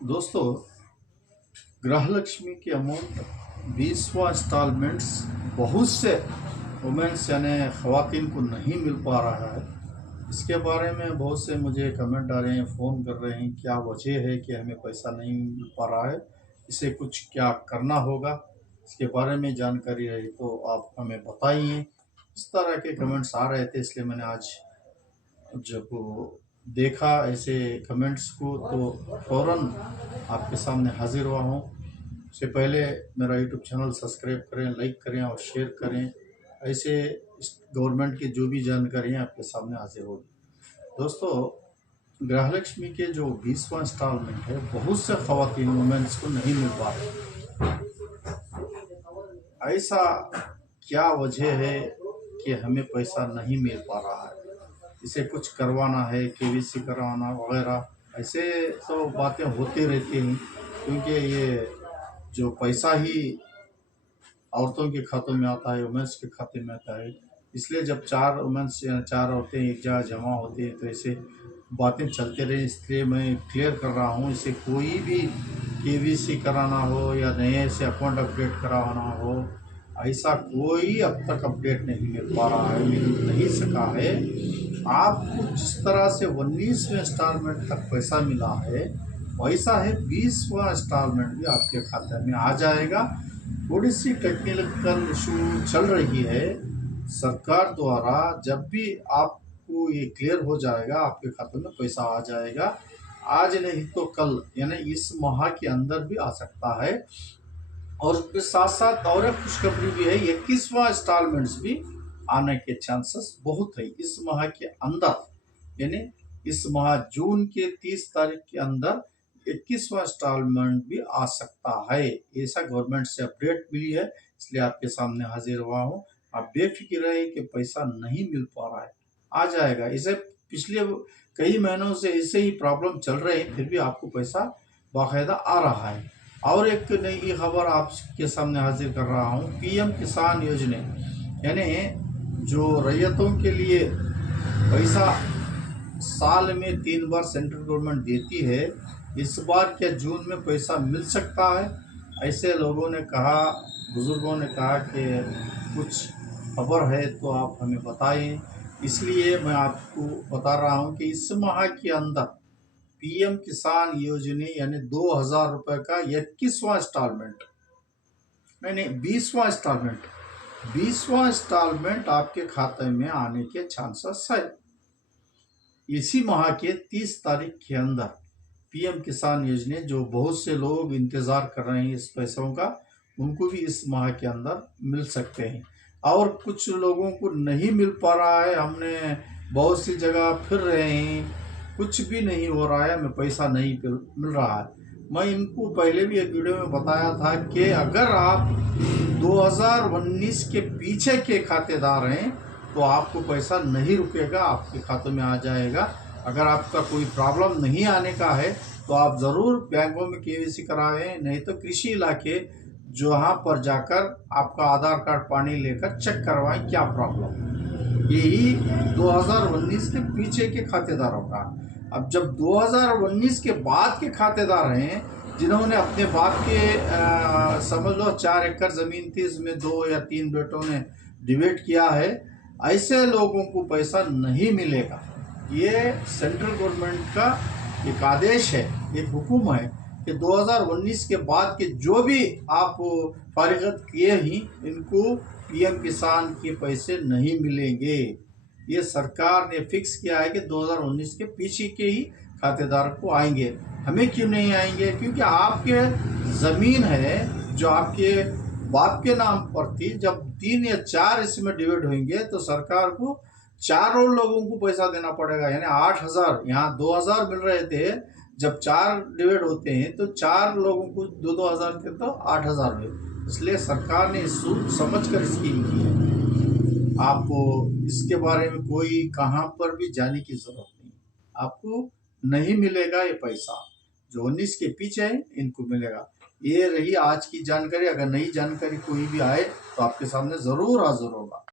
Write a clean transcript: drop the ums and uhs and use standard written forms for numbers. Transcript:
दोस्तों, गृहलक्ष्मी की amount 20वां installments बहुत से वुमेन्स यानी ख़वातीन को नहीं मिल पा रहा है। इसके बारे में बहुत से मुझे कमेंट आ रहे हैं, फ़ोन कर रहे हैं, क्या वजह है कि हमें पैसा नहीं मिल पा रहा है, इसे कुछ क्या करना होगा। इसके बारे में जानकारी रही तो आप हमें बताइए। इस तरह के कमेंट्स आ रहे थे, इसलिए मैंने आज जब देखा ऐसे कमेंट्स को तो फ़ौरन आपके सामने हाजिर हुआ हूँ। उससे पहले मेरा यूट्यूब चैनल सब्सक्राइब करें, लाइक करें और शेयर करें। ऐसे इस गवर्नमेंट की जो भी जानकारी है आपके सामने हाजिर होगी। दोस्तों, गृहलक्ष्मी के जो 20वां इंस्टॉलमेंट है, बहुत से ख़वातीन वुमेन्स को नहीं मिल पा रहे। ऐसा क्या वजह है कि हमें पैसा नहीं मिल पा रहा है? इसे कुछ करवाना है, केवीसी करवाना वगैरह, ऐसे तो बातें होती रहती हैं। क्योंकि ये जो पैसा ही औरतों के खातों में आता है, वुमेन्स के खाते में आता है। इसलिए जब 4 वुमेन्स या 4 औरतें एक जगह जमा होती हैं तो ऐसे बातें चलते रहे, इसलिए मैं क्लियर कर रहा हूँ। इसे कोई भी केवीसी कराना हो या नए से अकाउंट अपडेट करवाना हो, ऐसा कोई अब तक अपडेट नहीं मिल पा रहा है, मिल नहीं सका है। आपको जिस तरह से 19वें इंस्टॉलमेंट तक पैसा मिला है, वैसा है 20वां इंस्टॉलमेंट भी आपके खाते में आ जाएगा। थोड़ी सी टेक्निकल इशू चल रही है सरकार द्वारा। जब भी आपको ये क्लियर हो जाएगा, आपके खाते में पैसा आ जाएगा। आज नहीं तो कल, यानी इस माह के अंदर भी आ सकता है। और उसके साथ साथ और एक खुशखबरी भी है, 21वां इंस्टॉलमेंट्स भी आने के चांसेस बहुत है इस माह के अंदर। यानी इस माह जून के 30 तारीख के अंदर 21वां इंस्टॉलमेंट भी आ सकता है। ऐसा गवर्नमेंट से अपडेट मिली है, इसलिए आपके सामने हाजिर हुआ हूँ। आप बेफिक्र रहे कि पैसा नहीं मिल पा रहा है, आ जाएगा। इसे पिछले कई महीनों से ऐसे ही प्रॉब्लम चल रहे हैं, फिर भी आपको पैसा बाकायदा आ रहा है। और एक नई खबर आपके सामने हाजिर कर रहा हूँ, पीएम किसान योजना, यानी जो रैयतों के लिए पैसा साल में 3 बार सेंट्रल गवर्नमेंट देती है, इस बार क्या जून में पैसा मिल सकता है? ऐसे लोगों ने कहा, बुजुर्गों ने कहा कि कुछ खबर है तो आप हमें बताएं। इसलिए मैं आपको बता रहा हूं कि इस माह के अंदर पीएम किसान योजना यानी 2000 रुपये का 21वां इंस्टॉलमेंट, नहीं 20वां इंस्टॉलमेंट, 20वां इंस्टॉलमेंट आपके खाते में आने के चांसेस है। इसी माह के 30 तारीख के अंदर पीएम किसान योजना, जो बहुत से लोग इंतज़ार कर रहे हैं इस पैसों का, उनको भी इस माह के अंदर मिल सकते हैं। और कुछ लोगों को नहीं मिल पा रहा है, हमने बहुत सी जगह फिर रहे हैं, कुछ भी नहीं हो रहा है, हमें पैसा नहीं मिल रहा है। मैं इनको पहले भी एक वीडियो में बताया था कि अगर आप 2019 के पीछे के खातेदार हैं तो आपको पैसा नहीं रुकेगा, आपके खाते में आ जाएगा। अगर आपका कोई प्रॉब्लम नहीं आने का है तो आप ज़रूर बैंकों में केवीसी कराएं, नहीं तो कृषि इलाके जहाँ पर जाकर आपका आधार कार्ड पानी लेकर चेक करवाएं क्या प्रॉब्लम। यही 2019 के पीछे के खातेदारों का। अब जब 2019 के बाद के खातेदार हैं, जिन्होंने अपने बाप के समझ लो 4 एकड़ ज़मीन थी, इसमें 2 या 3 बेटों ने डिवाइड किया है, ऐसे लोगों को पैसा नहीं मिलेगा। ये सेंट्रल गवर्नमेंट का एक आदेश है, एक हुक्म है कि 2019 के बाद के जो भी आप फारिगत किए ही, इनको पीएम किसान के पैसे नहीं मिलेंगे। ये सरकार ने फिक्स किया है कि 2019 के पीछे के ही खातेदार को आएंगे। हमें क्यों नहीं आएंगे? क्योंकि आपके ज़मीन है जो आपके बाप के नाम पर थी, जब 3 या 4 इसमें डिवाइड होंगे तो सरकार को चारों लोगों को पैसा देना पड़ेगा। यानी 8000, यहाँ 2000 मिल रहे थे, जब 4 डिवाइड होते हैं तो 4 लोगों को 2-2 हज़ार थे तो 8000 हुए। इसलिए सरकार ने सोच समझ कर स्कीम की है। आपको इसके बारे में कोई कहाँ पर भी जाने की जरूरत नहीं, आपको नहीं मिलेगा ये पैसा। जो 19 के पीछे है इनको मिलेगा। ये रही आज की जानकारी। अगर नई जानकारी कोई भी आए तो आपके सामने ज़रूर हाजिर होगा।